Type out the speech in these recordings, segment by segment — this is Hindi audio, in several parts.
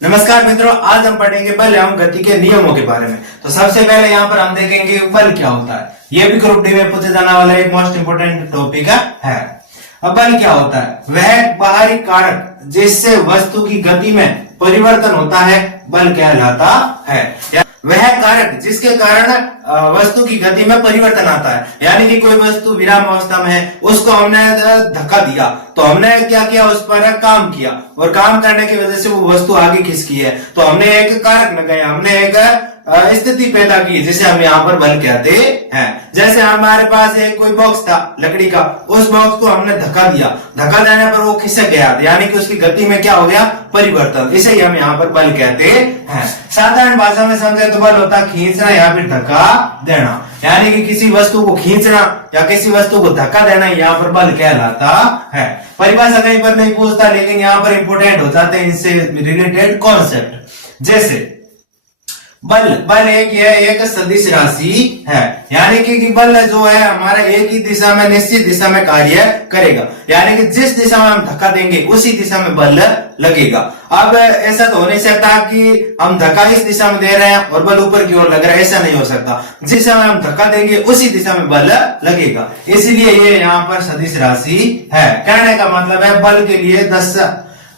नमस्कार मित्रों, आज हम पढ़ेंगे बल एवं गति के नियमों के बारे में। तो सबसे पहले यहाँ पर हम देखेंगे बल क्या होता है। ये भी ग्रुप डी में पूछे जाने वाला एक मोस्ट इंपोर्टेंट टॉपिक है। अब बल क्या होता है? वह बाहरी कारक जिससे वस्तु की गति में परिवर्तन होता है बल कहलाता है। वह कारक जिसके कारण वस्तु की गति में परिवर्तन आता है, यानी कि कोई वस्तु विराम अवस्था में है, उसको हमने धक्का दिया तो हमने क्या किया, उस पर काम किया और काम करने की वजह से वो वस्तु आगे खिसकी है, तो हमने एक कारक लगाया, हमने एक स्थिति पैदा की जिसे हम यहाँ पर बल कहते हैं। जैसे हमारे पास एक कोई बॉक्स था लकड़ी का, उस बॉक्स को हमने धक्का दिया, धक्का देने पर वो खिसक गया, यानी कि उसकी गति में क्या हो गया, परिवर्तन। इसे ही हम यहाँ पर बल कहते हैं। साधारण भाषा में समझे तो बल होता है खींचना या फिर धक्का देना, यानी कि किसी वस्तु को खींचना या किसी वस्तु को धक्का देना यहाँ पर बल कहलाता है। परिभाषा कहीं पर नहीं पूछता, लेकिन यहाँ पर इंपोर्टेंट हो जाते हैं इनसे रिलेटेड कॉन्सेप्ट। जैसे बल एक सदिश राशि है, यानी कि बल जो है हमारा एक ही दिशा में निश्चित दिशा में कार्य करेगा, यानी कि जिस दिशा में हम धक्का देंगे उसी दिशा में बल लगेगा। अब ऐसा तो हो नहीं सकता कि हम धक्का इस दिशा में दे रहे हैं और बल ऊपर की ओर लग रहा है, ऐसा नहीं हो सकता। जिस दिशा में हम धक्का देंगे उसी दिशा में बल लगेगा, इसलिए ये यहाँ पर सदिश राशि है। कहने का मतलब है बल के लिए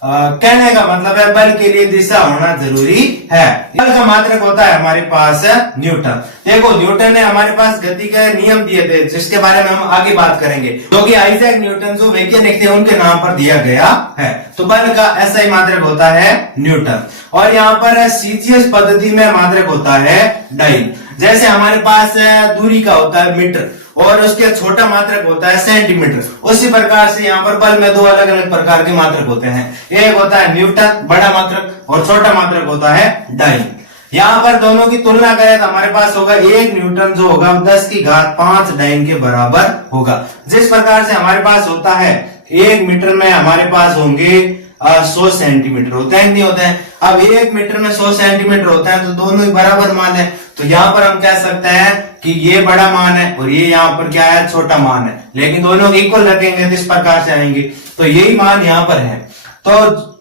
बल के लिए दिशा होना जरूरी है। बल का मात्रक होता है हमारे पास न्यूटन। देखो, न्यूटन ने हमारे पास गति के नियम दिए थे जिसके बारे में हम आगे बात करेंगे, जो कि आइजैक न्यूटन जो वैज्ञानिक थे उनके नाम पर दिया गया है। तो बल का ऐसा ही मात्रक होता है न्यूटन। और यहाँ पर सीजीएस पद्धति में मात्रक होता है डाइन। जैसे हमारे पास दूरी का होता है मीटर और उसके छोटा मात्रक होता है सेंटीमीटर, उसी प्रकार से यहाँ पर बल में दो अलग अलग प्रकार के मात्रक होते हैं। एक होता है न्यूटन बड़ा मात्रक और छोटा मात्रक होता है डाइन। यहाँ पर दोनों की तुलना करें तो हमारे पास होगा एक न्यूटन जो होगा 10⁵ डाइन के बराबर होगा। जिस प्रकार से हमारे पास होता है 1 मीटर में हमारे पास होंगे 100 सेंटीमीटर होते हैं, नहीं होते हैं। अब 1 मीटर में 100 सेंटीमीटर होता है तो दोनों ही बराबर मान है, तो यहाँ पर हम कह सकते हैं कि ये बड़ा मान है और ये यहाँ पर क्या है, छोटा मान है, लेकिन दोनों इक्वल रखेंगे तो इस प्रकार से आएंगे, तो यही मान यहाँ पर है। तो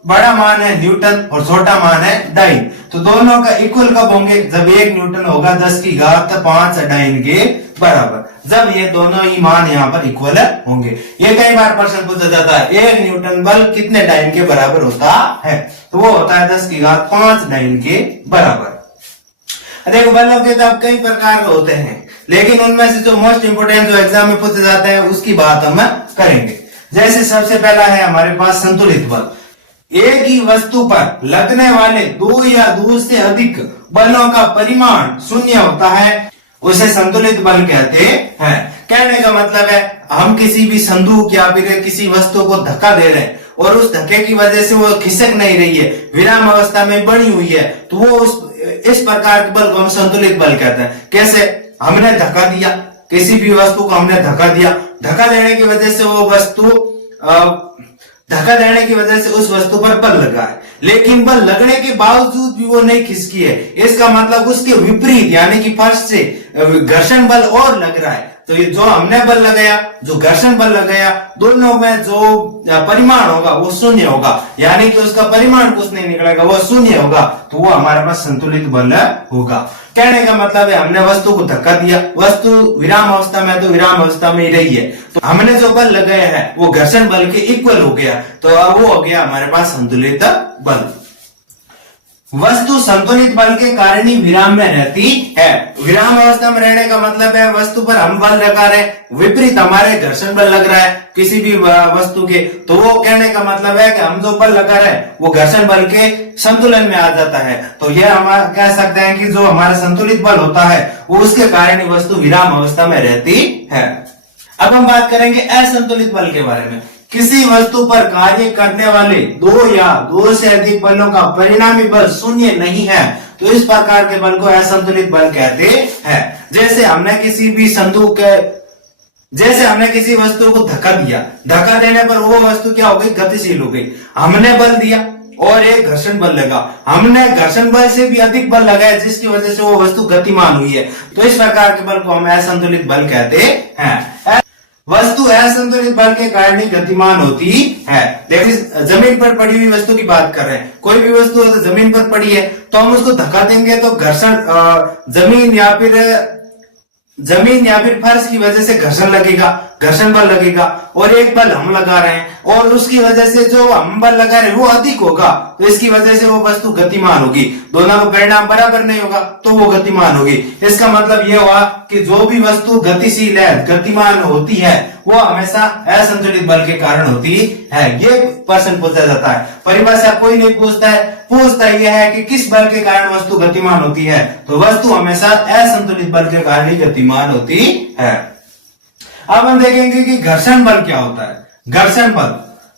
बड़ा मान है न्यूटन और छोटा मान है डाइन, तो दोनों का इक्वल कब होंगे, जब 1 न्यूटन होगा 10⁵ डाइन के बराबर, जब ये दोनों ही मान यहाँ पर इक्वल होंगे। ये कई बार प्रश्न पूछा जाता है 1 न्यूटन बल कितने डाइन के बराबर होता है, तो वो होता है 10⁵ डाइन के बराबर। देखो, बलों के तो अब कई प्रकार के होते हैं, लेकिन उनमें से जो मोस्ट इंपोर्टेंट जो एग्जाम में पूछे जाते हैं उसकी बात हम करेंगे। जैसे सबसे पहला है हमारे पास संतुलित बल। एक ही वस्तु पर लगने वाले 2 या 2 से अधिक बलों का परिमाण शून्य होता है, उसे संतुलित बल कहते हैं। कहने का मतलब है हम किसी भी संदूक या फिर किसी वस्तु को धक्का दे रहे हैं और उस धक्के की वजह से वो खिसक नहीं रही है, विराम अवस्था में बनी हुई है, तो वो इस प्रकार के बल को हम संतुलित बल कहते हैं। कैसे? हमने धक्का दिया, किसी भी वस्तु को हमने धक्का दिया, धक्का देने की वजह से वो वस्तु धक्का देने की वजह से उस वस्तु पर बल लगा है, लेकिन बल लगने के बावजूद भी वो नहीं खिसकी है। इसका मतलब उसके विपरीत, यानी कि फर्श से घर्षण बल और लग रहा है। तो ये जो हमने बल लगाया, जो घर्षण बल लगाया, दोनों में जो परिमाण होगा वो शून्य होगा, यानी कि उसका परिमाण कुछ नहीं निकलेगा, वो शून्य होगा, तो वो हमारे पास संतुलित बल होगा। कहने का मतलब है हमने वस्तु को धक्का दिया, वस्तु विराम अवस्था में तो विराम अवस्था में ही रही है, तो हमने जो बल लगाया है वो घर्षण बल के इक्वल हो गया, तो वो हो गया हमारे पास संतुलित बल। वस्तु संतुलित बल के कारण ही विराम में रहती है। विराम अवस्था में रहने का मतलब है वस्तु पर हम बल लगा रहे, विपरीत हमारे घर्षण बल लग रहा है किसी भी वस्तु के, तो वो कहने का मतलब है कि हम जो बल लगा रहे हैं वो घर्षण बल के संतुलन में आ जाता है। तो यह हम कह सकते हैं कि जो हमारा संतुलित बल होता है वो उसके कारण ही वस्तु विराम अवस्था में रहती है। अब हम बात करेंगे असंतुलित बल के बारे में। किसी वस्तु पर कार्य करने वाले 2 या 2 से अधिक बलों का परिणामी बल शून्य नहीं है, तो इस प्रकार के बल को असंतुलित बल कहते हैं। जैसे हमने किसी वस्तु को धक्का दिया, धक्का देने पर वो वस्तु क्या हो गई, गतिशील हो गई। हमने बल दिया और एक घर्षण बल लगा, हमने घर्षण बल से भी अधिक बल लगाया जिसकी वजह से वो वस्तु गतिमान हुई है, तो इस प्रकार के बल को हम असंतुलित बल कहते हैं। वस्तु असंतुलित बल के कारण ही गतिमान होती है। देखिए जमीन पर पड़ी हुई वस्तु की बात कर रहे हैं, कोई भी वस्तु तो जमीन पर पड़ी है तो हम उसको धक्का देंगे तो घर्षण जमीन या फिर फर्श की वजह से घर्षण लगेगा, घर्षण बल लगेगा। और एक बल हम लगा रहे हैं और उसकी वजह से जो हम बल लगा रहे हैं वो अधिक होगा, तो इसकी वजह से वो वस्तु गतिमान होगी। दोनों का परिणाम बराबर नहीं होगा तो वो गतिमान होगी। इसका मतलब ये हुआ कि जो भी वस्तु गतिशील है, गतिमान होती है, वो हमेशा असंतुलित बल के कारण होती है। ये प्रश्न पूछा जाता है, परिभाषा कोई नहीं पूछता है, पूछता यह है कि किस बल के कारण वस्तु गतिमान होती है, तो वस्तु हमेशा असंतुलित बल के कारण ही गतिमान होती है। अब हम देखेंगे कि घर्षण बल क्या होता है। घर्षण बल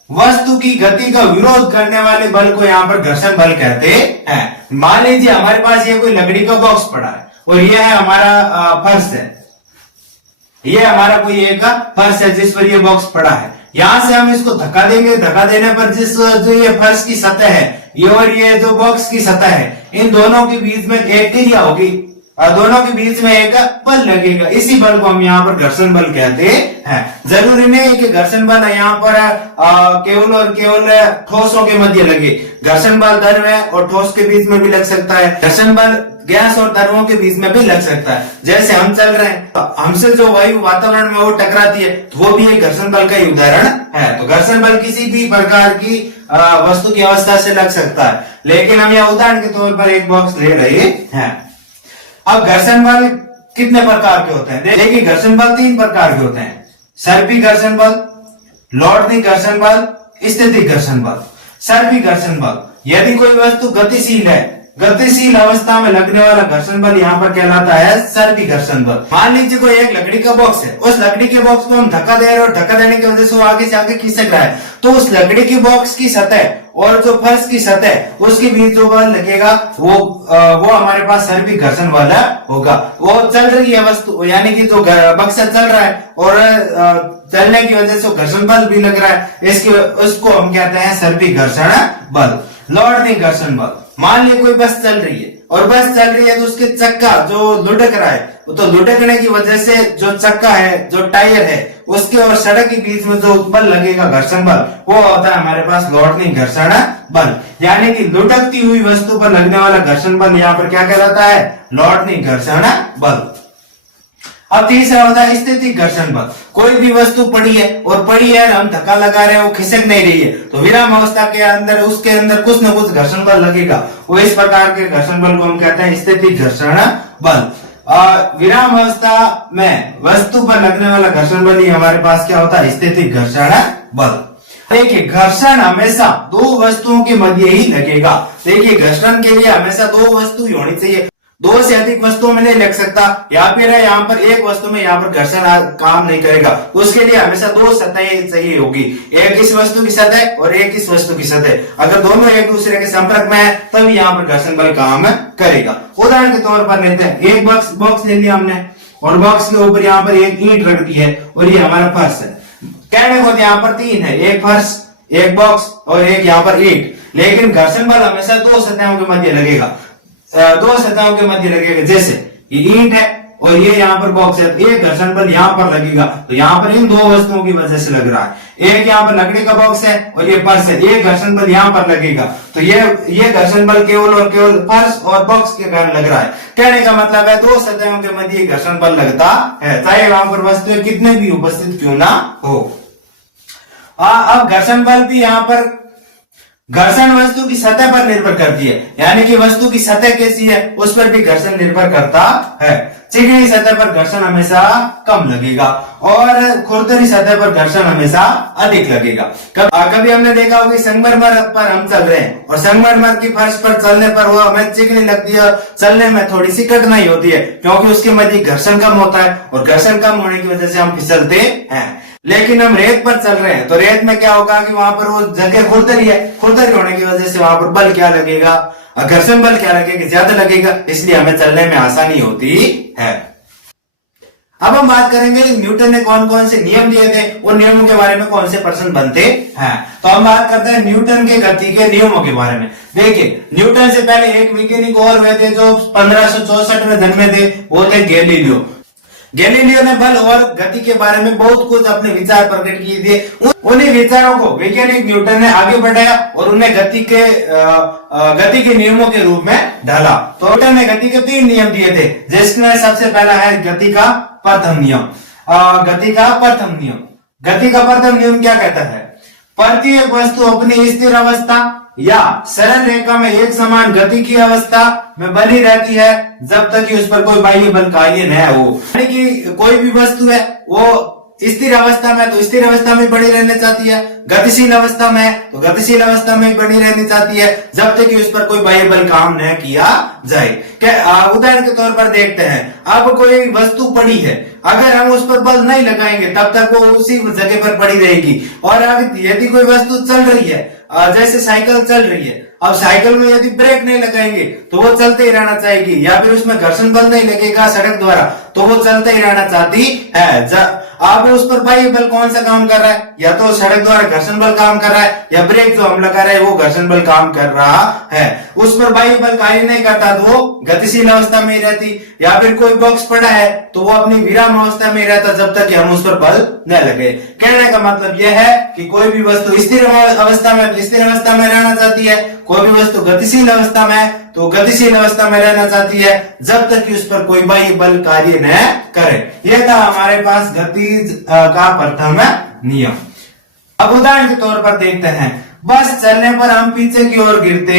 वस्तु की गति का विरोध करने वाले बल को यहाँ पर घर्षण बल कहते हैं। मान लीजिए हमारे पास ये कोई लकड़ी का बॉक्स पड़ा है और ये है हमारा फर्श है, ये हमारा कोई एक फर्श है जिस पर ये बॉक्स पड़ा है। यहां से हम इसको धक्का देंगे, धक्का देने पर जो ये फर्श की सतह है ये और ये जो बॉक्स की सतह है, इन दोनों के बीच में एक क्रिया होगी और दोनों के बीच में एक बल लगेगा। इसी बल को हम यहाँ पर घर्षण बल कहते हैं। जरूरी नहीं है कि घर्षण बल यहाँ पर केवल और केवल ठोसों के मध्य लगे। घर्षण बल द्रव्य और ठोस के बीच में भी लग सकता है। घर्षण बल गैस और द्रवों के बीच में भी लग सकता है। जैसे हम चल रहे हैं, हमसे जो वायु वातावरण में वो टकराती है तो वो भी एक घर्षण बल का ही उदाहरण है। तो घर्षण बल किसी भी प्रकार की वस्तु की अवस्था से लग सकता है, लेकिन हम यह उदाहरण के तौर पर एक बॉक्स ले रहे हैं। अब घर्षण बल कितने प्रकार के होते हैं? देखिए घर्षण बल 3 प्रकार के होते हैं। सर्पी घर्षण बल, लॉर्डनी घर्षण बल, स्थितिक घर्षण बल। सर्पी घर्षण बल, यदि कोई वस्तु गतिशील है, गतिशील अवस्था में लगने वाला घर्षण बल यहाँ पर कहलाता है सर्पी घर्षण बल। मान लीजिए कोई एक लकड़ी का बॉक्स है, उस लकड़ी के बॉक्स को हम धक्का दे रहे हैं और धक्का देने की वजह से वो आगे से आगे खिसक रहा है, तो उस लकड़ी की बॉक्स की सतह और जो फर्श की सतह उसके बीच जो बल लगेगा वो हमारे पास सर्पी घर्षण वाला होगा। वो चल रही है वस्तु, यानी कि जो बक्सा चल रहा है और चलने की वजह से घर्षण बल भी लग रहा है, उसको हम कहते हैं सर्पी घर्षण बल। लॉर्डनी घर्षण बल, मान लीजिए कोई बस चल रही है और बस चल रही है तो उसके चक्का जो लुढ़क रहा है, तो लुढ़कने की वजह से जो चक्का है, जो टायर है, उसके और सड़क के बीच में जो बल लगेगा घर्षण बल, वो होता है हमारे पास लॉर्डनी घर्षण बल। यानी कि लुढ़कती हुई वस्तु पर लगने वाला घर्षण बल यहाँ पर क्या कहलाता है? लॉर्डनी घर्षण बल। अब तीसरा होता है स्थितिक घर्षण बल। कोई भी वस्तु पड़ी है और पड़ी है, हम धक्का लगा रहे हैं, वो खिसक नहीं रही है, तो विराम अवस्था के अंदर उसके अंदर कुछ न कुछ घर्षण बल लगेगा। वो इस प्रकार के घर्षण बल को हम कहते हैं स्थितिक घर्षण बल। विराम अवस्था में वस्तु पर लगने वाला घर्षण बल ही हमारे पास क्या होता है? स्थितिक घर्षण बल। देखिए घर्षण हमेशा 2 वस्तुओं के मध्य ही लगेगा। देखिए घर्षण के लिए हमेशा 2 वस्तु ही होनी चाहिए, 2 से अधिक वस्तुओं में नहीं लग सकता, या फिर यहाँ पर एक वस्तु में यहाँ पर घर्षण काम नहीं करेगा। उसके लिए हमेशा 2 सतहें चाहिए होगी, एक इस वस्तु की सतह और एक इस वस्तु की सतह। अगर दोनों एक दूसरे के संपर्क में है तब यहाँ पर घर्षण बल काम करेगा। उदाहरण के तौर पर लेते हैं, एक बॉक्स ले लिया हमने और बॉक्स के ऊपर यहाँ पर एक ईंट रख दी है और ये हमारा फर्श है। कहने को यहाँ पर 3 है, एक फर्श, एक बॉक्स और एक यहाँ पर ईंट, लेकिन घर्षण बल हमेशा 2 सतहों के मध्य लगेगा। 2 सतहों के मध्य लगेगा। जैसे ये ईंट है और ये यहाँ पर बॉक्स है, तो एक घर्षण बल यहाँ पर लगेगा, तो यहाँ पर इन 2 वस्तुओं की वजह से लग रहा है। एक यहाँ पर लकड़ी का बॉक्स है और ये फर्श है, एक घर्षण बल यहाँ पर लगेगा, तो ये घर्षण बल केवल और केवल फर्श और बॉक्स के कारण लग रहा है। कहने का मतलब है 2 सतहों के मध्य घर्षण बल लगता है, चाहे वहां पर वस्तुएं कितने भी उपस्थित क्यों ना हो। अब घर्षण बल भी यहाँ पर घर्षण वस्तु की सतह पर निर्भर करती है, यानी कि वस्तु की सतह कैसी है उस पर भी घर्षण निर्भर करता है। चिकनी सतह पर घर्षण हमेशा कम लगेगा और खुरदरी सतह पर घर्षण हमेशा अधिक लगेगा। कभी हमने देखा होगा संगमरमर पर हम चल रहे हैं और संगमरमर की फर्श पर चलने पर वो हमें चिकनी लगती है, चलने में थोड़ी सी कठिनाई होती है क्योंकि उसके मध्य घर्षण कम होता है और घर्षण कम होने की वजह से हम फिसलते हैं। लेकिन हम रेत पर चल रहे हैं तो रेत में क्या होगा कि वहां पर वो जगह खुरदरी है, खुरदरी होने की वजह से वहां पर बल क्या लगेगा? घर्षण बल क्या लगेगा? ज्यादा लगेगा, इसलिए हमें चलने में आसानी होती है। अब हम बात करेंगे न्यूटन ने कौन कौन से नियम दिए थे, उन नियमों के बारे में कौन से प्रश्न बनते हैं। तो हम बात करते हैं न्यूटन के गति के नियमों के बारे में। देखिए न्यूटन से पहले एक वैज्ञानिक और हुए थे जो 1564 में जन्मे थे, वो थे गैलीलियो। गैलीलियो ने बल और गति के बारे में बहुत कुछ अपने विचार प्रकट किए थे। उन्हीं विचारों को वैज्ञानिक न्यूटन ने आगे बढ़ाया और उन्हें गति के नियमों के रूप में ढाला। तो न्यूटन ने गति के 3 नियम दिए थे, जिसमें सबसे पहला है गति का प्रथम नियम। गति का प्रथम नियम क्या कहता है? प्रत्येक वस्तु अपनी स्थिर अवस्था या सरल रेखा में एक समान गति की अवस्था में बनी रहती है जब तक कि उस पर कोई बाह्य बल कार्य न हो। यानी कि कोई भी वस्तु है वो स्थिर अवस्था में तो स्थिर अवस्था में बनी रहना चाहती है, गतिशील अवस्था में तो गतिशील अवस्था में बनी रहनी चाहती है जब तक कि उस पर कोई बाह्य बल काम न किया जाए। उदाहरण के तौर पर देखते हैं, अब कोई वस्तु पड़ी है, अगर हम उस पर बल नहीं लगाएंगे तब तक वो उसी जगह पर पड़ी रहेगी। और अब यदि कोई वस्तु चल रही है, जैसे साइकिल चल रही है, अब साइकिल में यदि ब्रेक नहीं लगाएंगे तो वो चलते ही रहना चाहेगी, या फिर उसमें घर्षण बल नहीं लगेगा सड़क द्वारा तो वो चलते ही रहना चाहती है। अब उस पर बाह्य बल कौन सा काम कर रहा है? या तो सड़क द्वारा घर्षण बल काम कर रहा है, या ब्रेक जो हम लगा रहे हैं वो घर्षण बल काम कर रहा है। उस पर बाह्य बल कार्य नहीं करता तो वो गतिशील अवस्था में ही रहती। या फिर कोई बॉक्स पड़ा है तो वो अपनी विराम अवस्था में रहता जब तक कि हम उस पर बल न लगे। कहने का मतलब यह है कि कोई भी वस्तु स्थिर अवस्था में रहना चाहती है, कोई भी वस्तु गतिशील अवस्था में तो गतिशील अवस्था में रहना चाहती है जब तक कि उस पर कोई बाह्य बल कार्य न करे। यह था हमारे पास गति का प्रथम नियम। अब उदाहरण के तौर पर देखते हैं, बस चलने पर हम पीछे की ओर गिरते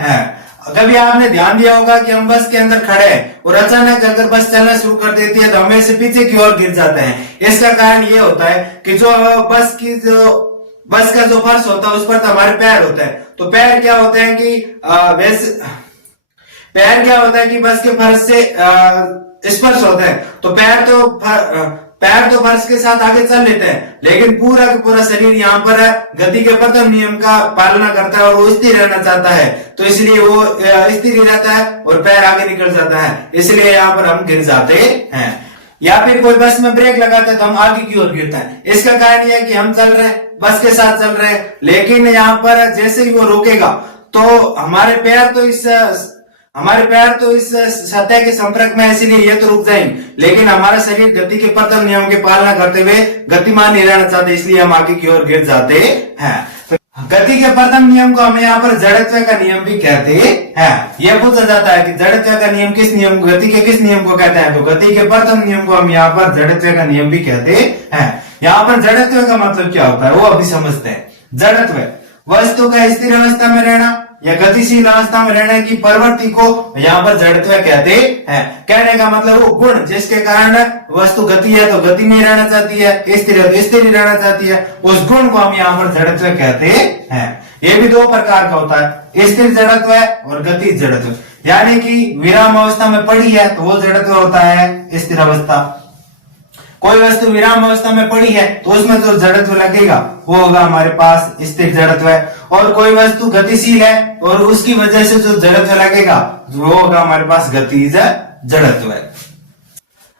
हैं। कभी आपने ध्यान दिया होगा कि हम बस के अंदर खड़े हैं और अचानक अगर बस चलना शुरू कर देती है तो हमें से पीछे की ओर गिर जाते हैं। इसका कारण ये होता है कि बस का जो फर्श होता है उस पर तो हमारे पैर होते हैं। तो पैर क्या होते हैं कि बस के फर्श से स्पर्श होते हैं, तो पैर तो फर्श के साथ आगे चल लेते हैं, लेकिन पूरा का पूरा शरीर यहाँ पर गति के प्रथम नियम का पालना करता है और वो स्थिर रहना चाहता है, तो इसलिए वो स्थिर ही रहता है और पैर आगे निकल जाता है, इसलिए यहाँ पर हम गिर जाते हैं। या फिर कोई बस में ब्रेक लगाता है तो हम आगे की ओर गिरता है। इसका कारण यह है कि हम चल रहे हैं, बस के साथ चल रहे हैं, लेकिन यहाँ पर जैसे ही वो रोकेगा तो हमारे पैर तो इस सतह के संपर्क में, इसलिए ये तो रुक जाएंगे, लेकिन हमारा शरीर गति के प्रथम नियम की पालना करते हुए गतिमान नहीं रहना चाहते, इसलिए हम आगे की ओर गिर जाते हैं। तो गति के प्रथम नियम को हम यहाँ पर जड़त्व का नियम भी कहते हैं। यह पूछा जाता है कि जड़त्व का नियम गति के किस नियम को कहते हैं? तो गति के प्रथम नियम को हम यहाँ पर जड़त्व का नियम भी कहते हैं। यहाँ पर जड़त्व का मतलब क्या होता है वो अभी समझते हैं। जड़त्व वस्तु का स्थिर अवस्था में रहना या गतिशील अवस्था में रहने की प्रवृत्ति को यहाँ पर जड़त्व कहते हैं। कहने का मतलब वो गुण जिसके कारण वस्तु गति है तो गति में रहना चाहती है, स्थिर है तो स्थिर रहना चाहती है, उस गुण को हम यहाँ पर जड़त्व कहते हैं। ये भी 2 प्रकार का होता है, स्थिर जड़त्व और गति जड़त्व। यानी कि विराम अवस्था में पड़ी है तो वो जड़त्व होता है स्थिर अवस्था। कोई वस्तु विराम अवस्था में पड़ी है तो उसमें जो जड़त्व लगेगा वो होगा हमारे पास स्थिर जड़त्व है। और कोई वस्तु गतिशील है और उसकी वजह से जो जड़त्व लगेगा वो होगा हमारे पास गतिज जड़त्व है।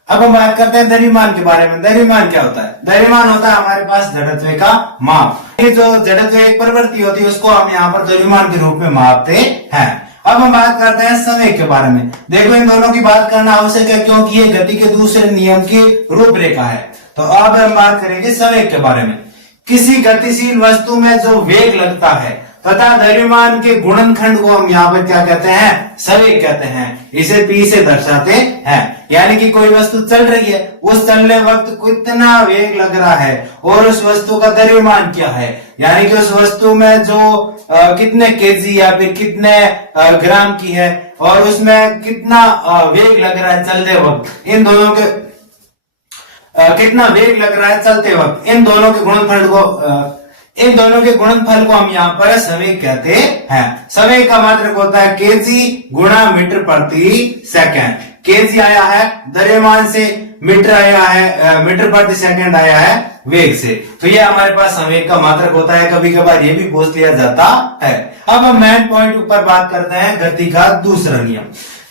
अब हम बात करते हैं द्रव्यमान के बारे में। द्रव्यमान क्या होता है? द्रव्यमान होता है हमारे पास जड़त्व का माप। ये जो जड़त्व एक प्रवृत्ति होती है उसको हम यहाँ पर द्रव्यमान के रूप में मापते हैं। अब हम बात करते हैं संवेग के बारे में। देखो इन दोनों की बात करना आवश्यक है क्योंकि ये गति के दूसरे नियम की रूपरेखा है। तो अब हम बात करेंगे संवेग के बारे में। किसी गतिशील वस्तु में जो वेग लगता है तथा द्रव्यमान के गुणनखंड को हम यहाँ पर क्या कहते हैं? संवेग कहते हैं। इसे P से दर्शाते हैं। यानी कि कोई वस्तु चल रही है, उस चलने वक्त कितना वेग लग रहा है और उस वस्तु का द्रव्यमान क्या है, यानी कि उस वस्तु में जो कितने केजी या फिर कितने ग्राम की है और उसमें कितना वेग लग रहा है चलते वक्त, इन दोनों के कितना वेग लग रहा है चलते वक्त, इन दोनों के गुणनफल को हम यहाँ पर संवेग कहते हैं। संवेग का मात्रक होता है केजी गुणा मीटर प्रति सेकंड। केजी आया है द्रव्यमान से, मीटर आया है मीटर प्रति सेकंड आया है वेग से। तो ये हमारे पास संवेग का मात्रक होता है। कभी कभार ये भी पूछ लिया जाता है। अब हम मेन पॉइंट ऊपर बात करते हैं गति का दूसरा नियम।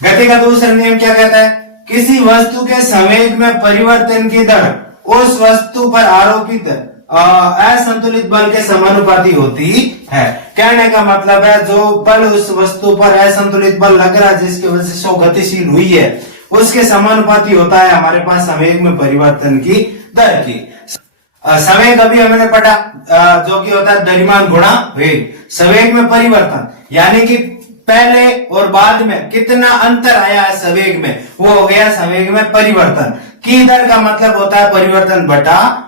गति का दूसरा नियम क्या कहता है? किसी वस्तु के संवेग में परिवर्तन की दर उस वस्तु पर आरोपित असंतुलित बल के समानुपाती होती है। कहने का मतलब है जो बल उस वस्तु पर असंतुलित बल लग रहा है जिसकी वजह से वो गतिशील हुई है, उसके समानुपाती होता है हमारे पास संवेग में परिवर्तन की दर की। संवेग अभी हमने पढ़ा जो कि होता है द्रव्यमान गुणा वेग। संवेग में परिवर्तन यानी कि पहले और बाद में कितना अंतर आया है संवेग में, वो हो गया संवेग में परिवर्तन की दर का मतलब होता है परिवर्तन बटा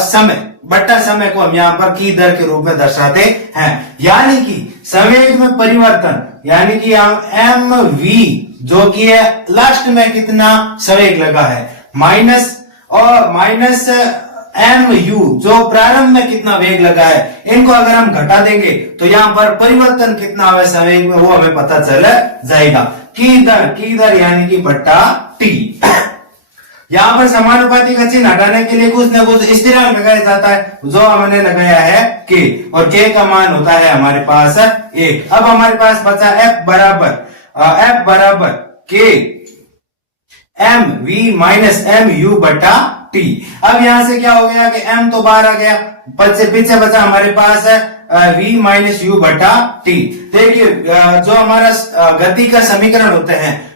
समय, बटा समय को हम यहाँ पर की दर के रूप में दर्शाते हैं। यानी कि संवेग में परिवर्तन यानी कि हम एम वी जो कि है लास्ट में कितना संवेग लगा है माइनस एम यू जो प्रारंभ में कितना वेग लगा है, इनको अगर हम घटा देंगे तो यहाँ पर परिवर्तन कितना है संवेग में वो हमें पता चल जाएगा। की दर यानी कि बट्टा टी। यहाँ पर समानुपाती का चिन्ह हटाने के लिए कुछ न कुछ स्थिरांक लगाया जाता है जो हमने लगाया है के, और के का मान होता है हमारे पास 1। अब हमारे पास बचा F बराबर के M V minus M U बटा टी। अब यहां से क्या हो गया कि m तो बाहर आ गया, पीछे बचा हमारे पास v माइनस यू बटा टी। देखिए जो हमारा गति का समीकरण होते हैं,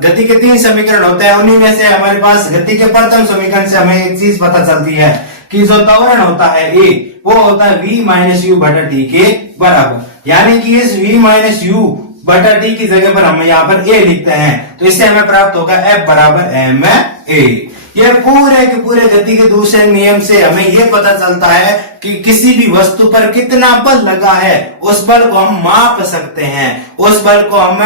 गति के 3 समीकरण होते हैं, उन्हीं में से हमारे पास गति के प्रथम समीकरण से हमें एक चीज पता चलती है कि जो त्वरण होता है a वो होता है v माइनस यू बटा टी के बराबर। यानी कि इस v माइनस यू बटा टी की जगह पर हम यहाँ पर a लिखते हैं, तो इससे हमें प्राप्त होगा F बराबर m a। ये पूरे के पूरे गति के दूसरे नियम से हमें ये पता चलता है कि किसी भी वस्तु पर कितना बल लगा है, उस बल को हम माप सकते हैं, उस बल को हम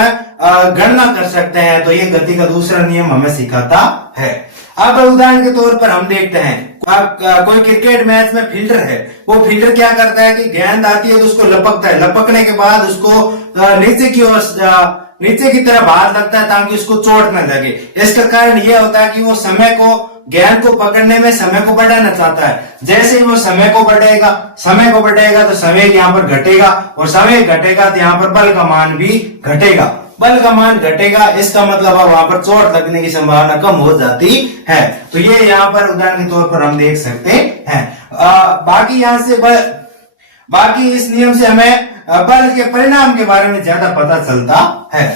गणना कर सकते हैं। तो ये गति का दूसरा नियम हमें सिखाता है। अब उदाहरण के तौर पर हम देखते हैं कोई क्रिकेट मैच में फील्डर है, वो फील्डर क्या करता है कि गेंद आती है तो उसको लपकता है, लपकने के बाद उसको नीचे की तरफ हाथ लगता है ताकि उसको चोट न लगे। इसका कारण यह होता है कि वो समय को गेंद को पकड़ने में समय को बढ़ाना चाहता है। जैसे ही वो समय को बढ़ेगा तो संवेग यहाँ पर घटेगा, और संवेग घटेगा तो यहाँ पर बल का मान भी घटेगा। बल का मान घटेगा इसका मतलब है वहां पर चोट लगने की संभावना कम हो जाती है। तो ये यहाँ पर उदाहरण के तौर पर हम देख सकते हैं। बाकी इस नियम से हमें बल के परिणाम के बारे में ज्यादा पता चलता है।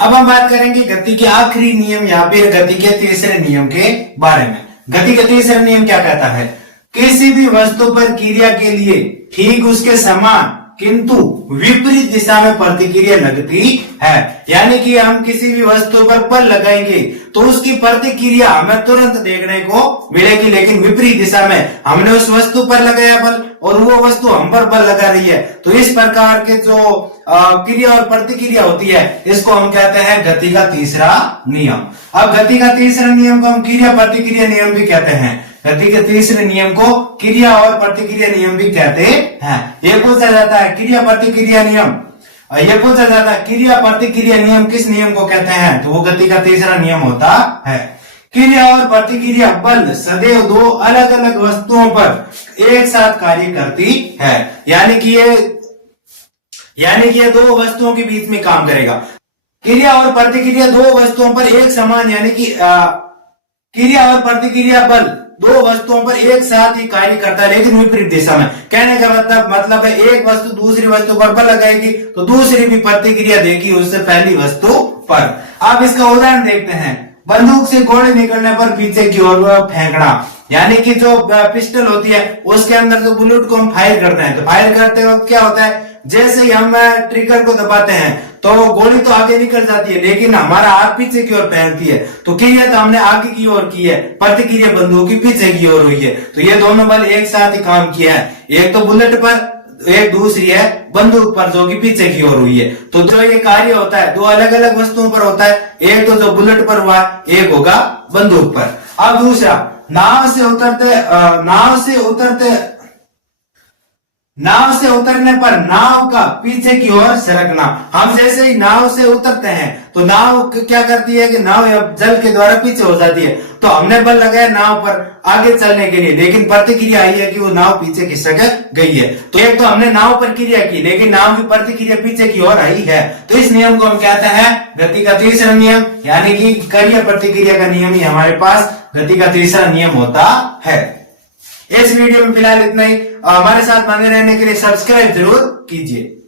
अब हम बात करेंगे गति के आखिरी नियम या फिर गति के तीसरे नियम के बारे में। गति का तीसरा नियम क्या कहता है? किसी भी वस्तु पर क्रिया के लिए ठीक उसके समान किंतु विपरीत दिशा में प्रतिक्रिया लगती है। यानी कि हम किसी भी वस्तु पर बल लगाएंगे तो उसकी प्रतिक्रिया हमें तुरंत देखने को मिलेगी, लेकिन विपरीत दिशा में हमने उस वस्तु पर लगाया बल और वो वस्तु हम पर बल लगा रही है। तो इस प्रकार के जो क्रिया और प्रतिक्रिया होती है इसको हम कहते हैं गति का तीसरा नियम। अब गति का तीसरा नियम को हम क्रिया प्रतिक्रिया नियम भी कहते हैं। गति के तीसरे नियम को क्रिया और प्रतिक्रिया नियम भी कहते हैं। ये पूछा जाता है क्रिया प्रतिक्रिया नियम, ये पूछा जाता है क्रिया प्रतिक्रिया नियम किस नियम को कहते हैं, तो वो गति का तीसरा नियम होता है। क्रिया और प्रतिक्रिया बल सदैव दो अलग अलग वस्तुओं पर एक साथ कार्य करती है। यानी कि ये दो वस्तुओं के बीच में काम करेगा। क्रिया और प्रतिक्रिया दो वस्तुओं पर एक समान यानी कि क्रिया और प्रतिक्रिया बल दो वस्तुओं पर एक साथ ही कार्य करता है, लेकिन विपरीत दिशा में। कहने का मतलब है एक वस्तु दूसरी वस्तु पर बल लगाएगी तो दूसरी भी प्रतिक्रिया देगी उससे पहली वस्तु पर। अब इसका उदाहरण देखते हैं। बंदूक से गोली निकलने पर पीछे की ओर फेंकना, यानी कि जो पिस्टल होती है उसके अंदर जो बुलेट को हम फायर करते हैं, तो फायर करते वक्त क्या होता है, जैसे ही हम ट्रिगर को दबाते हैं तो गोली तो आगे निकल जाती है, लेकिन हमारा हाथ पीछे की ओर फेंकती है। तो क्रिया तो हमने आगे की ओर की है, प्रतिक्रिया बंदूक की पीछे की ओर हुई है। तो ये दोनों बल एक साथ ही काम किया है, एक तो बुलेट पर, एक दूसरी है बंदूक पर जो कि पीछे की ओर हुई है। तो जो ये कार्य होता है दो अलग अलग वस्तुओं पर होता है, एक तो जो बुलेट पर हुआ, एक होगा बंदूक पर। अब दूसरा, नाव से उतरने पर नाव का पीछे की ओर सरकना। हम जैसे ही नाव से उतरते हैं तो नाव क्या करती है कि नाव जल के द्वारा पीछे हो जाती है। तो हमने बल लगाया नाव पर आगे चलने के लिए, लेकिन प्रतिक्रिया आई है कि वो नाव पीछे खिसक गई है। तो एक तो हमने नाव पर क्रिया की, लेकिन नाव की प्रतिक्रिया पीछे की ओर आई है। तो इस नियम को हम कहते हैं गति का तीसरा नियम, यानी कि क्रिया प्रतिक्रिया का नियम ही हमारे पास गति का तीसरा नियम होता है। इस वीडियो में फिलहाल इतना ही। हमारे साथ बने रहने के लिए सब्सक्राइब जरूर कीजिए।